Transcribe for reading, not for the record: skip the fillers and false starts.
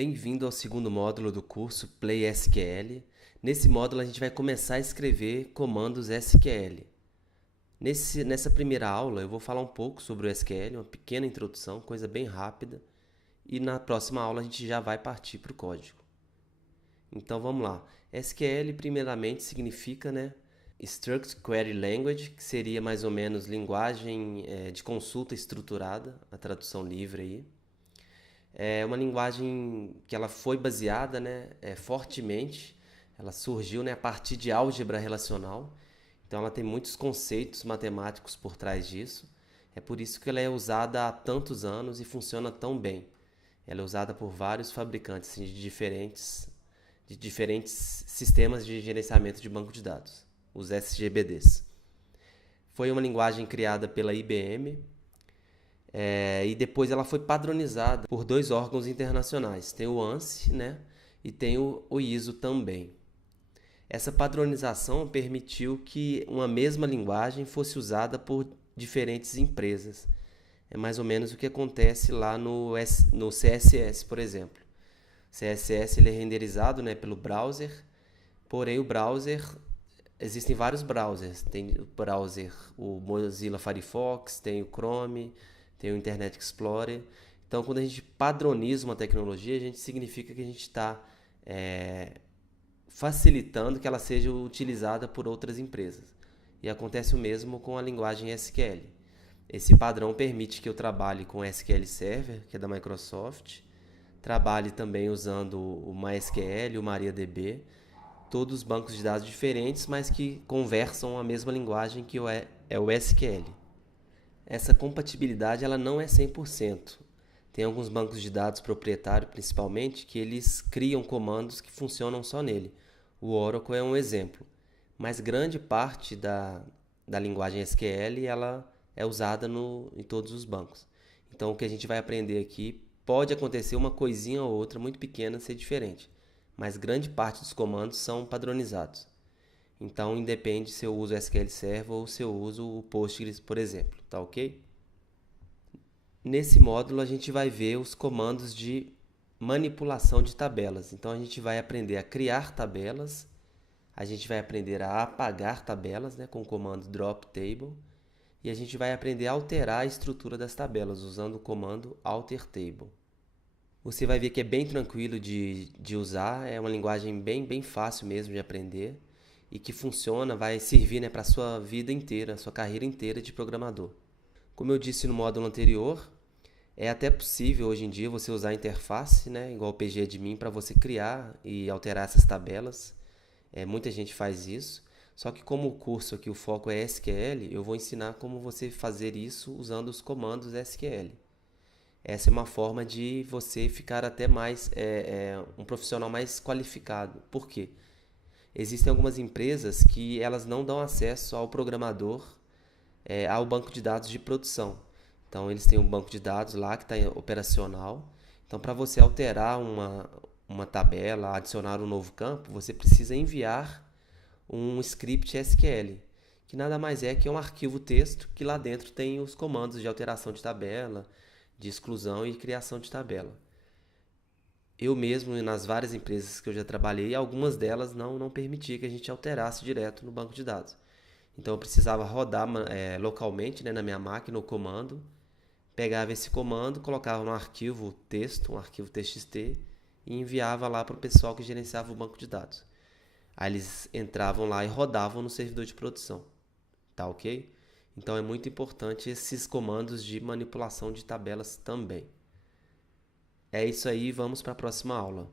Bem-vindo ao segundo módulo do curso Play SQL. Nesse módulo a gente vai começar a escrever comandos SQL. Nessa primeira aula eu vou falar um pouco sobre o SQL, uma pequena introdução, coisa bem rápida. E na próxima aula a gente já vai partir para o código. Então vamos lá. SQL primeiramente significa, Structured Query Language, que seria mais ou menos linguagem de consulta estruturada, a tradução livre aí. É uma linguagem que ela foi baseada, fortemente, ela surgiu, a partir de álgebra relacional, então ela tem muitos conceitos matemáticos por trás disso, é por isso que ela é usada há tantos anos e funciona tão bem. Ela é usada por vários fabricantes assim, de diferentes sistemas de gerenciamento de banco de dados, os SGBDs. Foi uma linguagem criada pela IBM, e depois ela foi padronizada por dois órgãos internacionais. Tem o ANSI, e tem o ISO também. Essa padronização permitiu que uma mesma linguagem fosse usada por diferentes empresas. É mais ou menos o que acontece lá no CSS, por exemplo. O CSS ele é renderizado pelo browser, porém o browser, existem vários browsers. Tem o browser, o Mozilla Firefox, tem o Chrome, tem o Internet Explorer. Então, quando a gente padroniza uma tecnologia, a gente significa que a gente está facilitando que ela seja utilizada por outras empresas. E acontece o mesmo com a linguagem SQL. Esse padrão permite que eu trabalhe com SQL Server, que é da Microsoft, trabalhe também usando o MySQL, o MariaDB, todos bancos de dados diferentes, mas que conversam a mesma linguagem que é o SQL. Essa compatibilidade ela não é 100%. Tem alguns bancos de dados proprietários, principalmente, que eles criam comandos que funcionam só nele. O Oracle é um exemplo. Mas grande parte da linguagem SQL ela é usada em todos os bancos. Então, o que a gente vai aprender aqui pode acontecer uma coisinha ou outra muito pequena ser diferente. Mas grande parte dos comandos são padronizados. Então, independe se eu uso SQL Server ou se eu uso o Postgres, por exemplo, tá ok? Nesse módulo, a gente vai ver os comandos de manipulação de tabelas. Então, a gente vai aprender a criar tabelas, a gente vai aprender a apagar tabelas, com o comando drop table, e a gente vai aprender a alterar a estrutura das tabelas usando o comando alter table. Você vai ver que é bem tranquilo de usar, é uma linguagem bem fácil mesmo de aprender, e que funciona, vai servir para a sua vida inteira, sua carreira inteira de programador. Como eu disse no módulo anterior, é até possível hoje em dia você usar a interface, igual o pgadmin, para você criar e alterar essas tabelas. Muita gente faz isso, só que como o curso aqui, o foco é SQL, eu vou ensinar como você fazer isso usando os comandos SQL. Essa é uma forma de você ficar até mais um profissional mais qualificado. Por quê? Existem algumas empresas que elas não dão acesso ao programador ao banco de dados de produção. Então, eles têm um banco de dados lá que está operacional. Então, para você alterar uma tabela, adicionar um novo campo, você precisa enviar um script SQL, que nada mais é que um arquivo texto que lá dentro tem os comandos de alteração de tabela, de exclusão e criação de tabela. Eu mesmo, nas várias empresas que eu já trabalhei, algumas delas não permitiam que a gente alterasse direto no banco de dados. Então eu precisava rodar localmente na minha máquina o comando, pegava esse comando, colocava no arquivo texto, um arquivo txt, e enviava lá para o pessoal que gerenciava o banco de dados. Aí eles entravam lá e rodavam no servidor de produção. Tá ok? Então é muito importante esses comandos de manipulação de tabelas também. É isso aí, vamos para a próxima aula.